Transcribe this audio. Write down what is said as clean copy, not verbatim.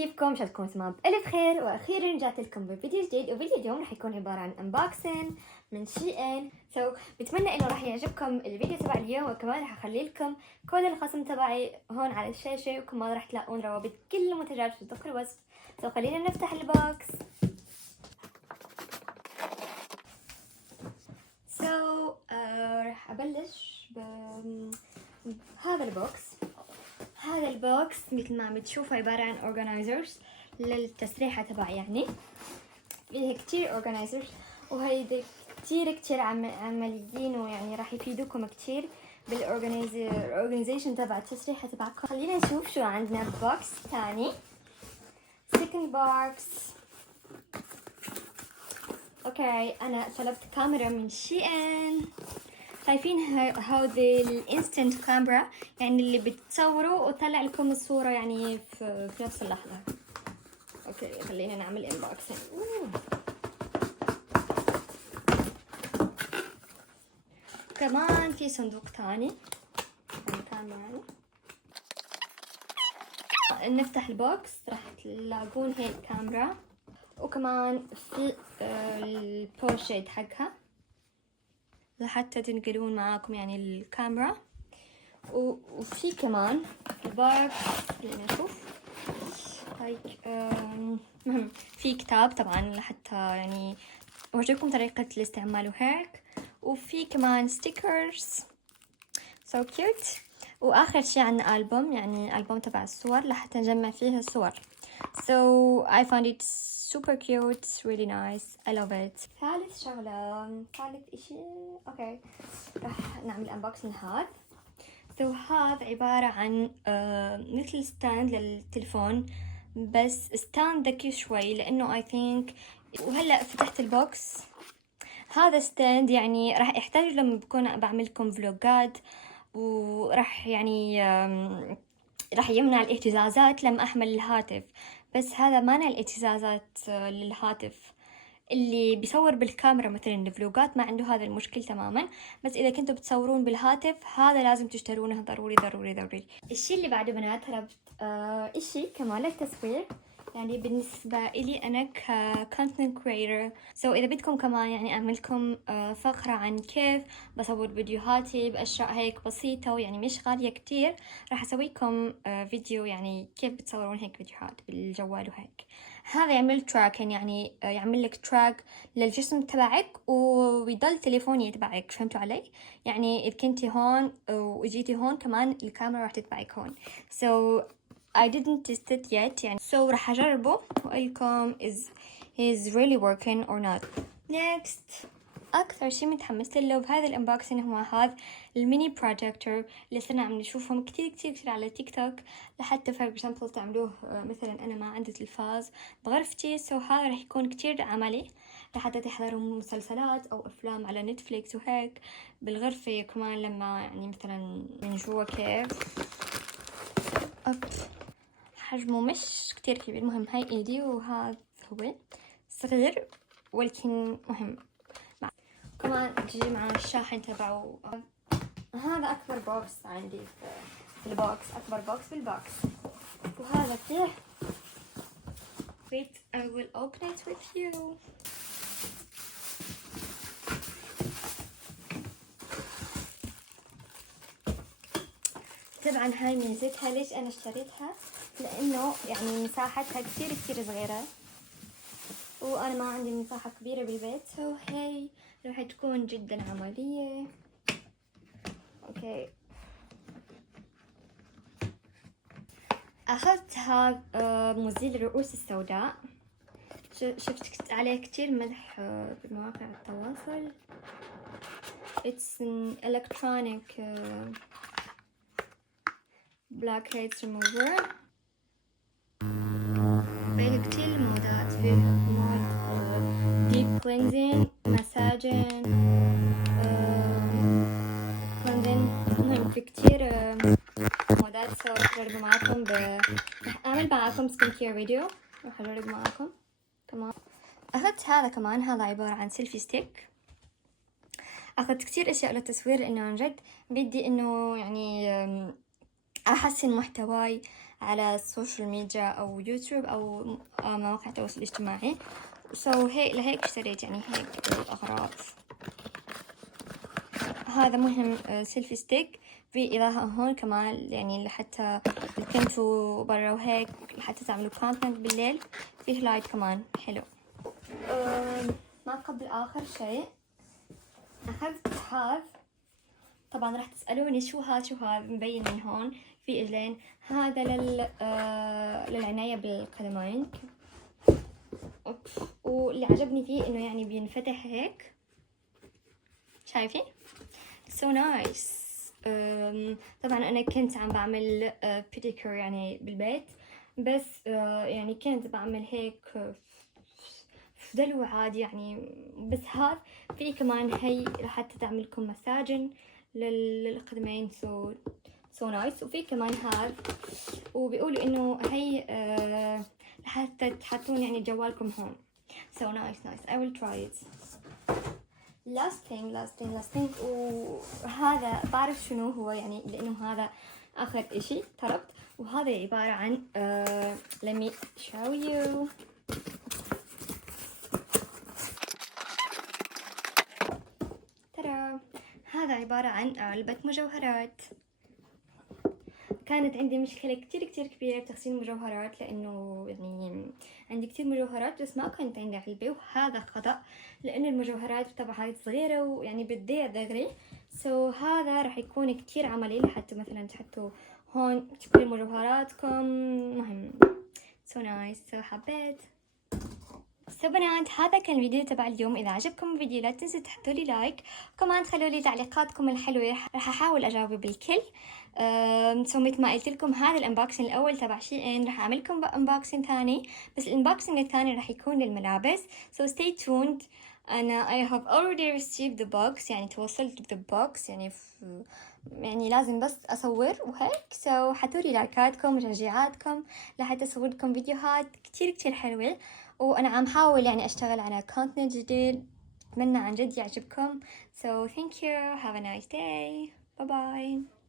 كيفكم؟ ان شاء الله تكونوا تمام بألف خير. واخيرا رجعت لكم بفيديو جديد، وفيديو اليوم راح يكون عباره عن انبوكسنج من شي بتمنى انه راح يعجبكم الفيديو تبع اليوم، وكمان راح اخلي لكم كود الخصم تبعي هون على الشاشه، وكمان راح تلاقون روابط كل المنتجات في صندوق الوصف. خلينا نفتح البوكس. راح ابلش بهذا البوكس. هذا البوكس مثل ما عم بتشوفوا عبارة عن organizers للتسريحة تبعي، يعني فيها كتير organizers، وهيدي كتير عمليين، ويعني راح يفيدوكم كتير بالorganization تبع التسريحة تبعكم. خلينا نشوف شو عندنا ببوكس ثاني. second box. اوكي، انا طلبت كاميرا من شي شايفين هذه الانستنت كاميرا، يعني اللي بتصوروا وطلع لكم الصورة يعني في نفس اللحظة. اوكي خلينا نعمل انبوكسنج. كمان في صندوق ثاني يعني. نفتح البوكس راح تلاقون هي الكاميرا، وكمان في البورتريت حقها لحتى تنقلون معاكم يعني الكاميرا. وفي كمان البوكس خلينا نشوف مهم في كتاب طبعا لحتى يعني أورجيكم طريقة الاستعمال وهيك. وفي كمان ستيكرز so cute. وآخر شي عنا ألبوم، يعني ألبوم تبع الصور لحتى نجمع فيها الصور. so I found it super cute, really nice, I love it. ثالث إشي أوكي راح نعمل unboxing هذا. هذا عبارة عن مثل ستاند للتلفون، بس ستاند ذكي شوي لأنه I think. وهلأ فتحت البوكس. هذا ستاند يعني راح احتاج لما بكون بعملكم فلوجات، وراح يعني راح يمنع الاهتزازات لما أحمل الهاتف، بس هذا مانع الاهتزازات للهاتف. اللي بيصور بالكاميرا مثلا الفلوجات ما عنده هذا المشكل تماما، بس اذا كنتوا بتصورون بالهاتف هذا لازم تشترونه ضروري ضروري ضروري. الشيء اللي بعده بنات طلبت اشي كمان للتصوير، يعني بالنسبة إلي أنا كcontent creator. إذا بدكم كمان يعني أعملكم فقرة عن كيف بصور فيديوهاتي بأشياء هيك بسيطة ويعني مش غالية كتير، راح أسويكم فيديو يعني كيف بتصورون هيك فيديوهات بالجوال وهيك. هذا يعمل تراك، يعني يعمل لك تراك للجسم تبعك ويضل تليفوني تبعك، فهمتوا علي؟ يعني إذا كنتي هون وجيتي هون كمان الكاميرا راح تتبعك هون. I didn't test it yet يعني راح أجربه وأقولكم is really working or not. Next أكثر شي متحمست له بهذا الانبوكسنج هو هذا الميني بروجيكتور اللي صرنا عم نشوفهم كتير على تيك توك، لحتى for example تعملوه مثلا أنا ما عندي تلفاز بغرفتي، هذا راح يكون كتير عملي لحتى تحضروا مسلسلات أو أفلام على نتفليكس وهيك بالغرفة. كمان لما يعني مثلا من جوا كيف حجمه مش كتير كبير. مهم هاي ايدي، وهذا هو صغير ولكن مهم. كمان تجي مع الشاحن تبعه. هذا اكبر بوكس عندي في البوكس، اكبر بوكس بالبوكس. وهذا فيه wait I will open it with you. طبعا هاي ميزتها، ليش انا اشتريتها؟ لانه يعني مساحتها كتير صغيرة، وانا ما عندي مساحة كبيرة بالبيت، هي راح تكون جدا عملية. اوكي اخذت هذا مزيل الرؤوس السوداء، شفت عليه كتير مدح بمواقع التواصل. it's an electronic blackheads remover. فيه كتير مودات، فيه مود deep cleansing، massaging، cleansing. مهم في كتير مودات. راح أجرب معاكم راح أعمل معاكم سكين كير فيديو، راح أجرب معاكم. كمان أخذت هذا كمان، هذا عبارة عن سيلفي ستيك. أخذت كتير أشياء للتصوير لأنه عن جد بدي إنه يعني أحسن محتواي، على السوشيال ميديا أو يوتيوب أو مواقع التواصل الاجتماعي. لهيك اشتريت يعني هيك الأغراض. هذا مهم سيلفي ستيك، في إضافة هون كمان يعني لحتى كنتوا برا وهيك لحتى تعملوا كونتنت بالليل. فيه لايت كمان حلو. ما قبل آخر شيء أخذت هذا. طبعا راح تسألوني شو هذا مبين من هون في إجلين. هذا للعناية بالقدمين. واللي عجبني فيه إنه يعني بينفتح هيك، شايفين؟ so nice. طبعا أنا كنت عم بعمل بيديكير يعني بالبيت، بس يعني كنت بعمل هيك دلو عادي يعني. بس هذا في كمان هي لحتى تعملكم مساجن للقدمين so nice. وفي كمان هذا، وبيقولوا إنه هي لحتى تحطون يعني جوالكم هون. so nice. I will try it. last thing وهذا بعرف شنو هو يعني، لأنه هذا آخر إشي طلبت. وهذا عبارة عن let me show you. ترى هذا عبارة عن علبة مجوهرات. كانت عندي مشكلة كتير كبيرة بتغسيل المجوهرات، لأنه يعني عندي كتير مجوهرات بس ما كانت عندي علبة، وهذا خطأ لأن المجوهرات تبعها صغيرة ويعني بتضيع دغري. هذا راح يكون كتير عملي لحتى مثلا تحطوا هون كل مجوهراتكم. مهم so nice. حبيت. بنات هذا كان الفيديو تبع اليوم. اذا عجبكم الفيديو لا تنسوا تحطوا لي لايك، وكمان تخلوا لي تعليقاتكم الحلوه، راح احاول اجاوب بالكل. مثل ما قلت لكم هذا الانبوكسنج الاول تبع شي ان، راح اعمل لكم انبوكسنج ثاني، بس الانبوكسنج الثاني راح يكون للملابس. so stay tuned. انا I have already received the box، يعني توصلت the box يعني لازم بس اصور وهيك. حطوا لي لايكاتكم وتشجيعاتكم لحتى اصور لكم فيديوهات كتير حلوه. وانا عم حاول يعني اشتغل على content جديد، اتمنى عن جد يعجبكم. so thank you, have a nice day, bye bye.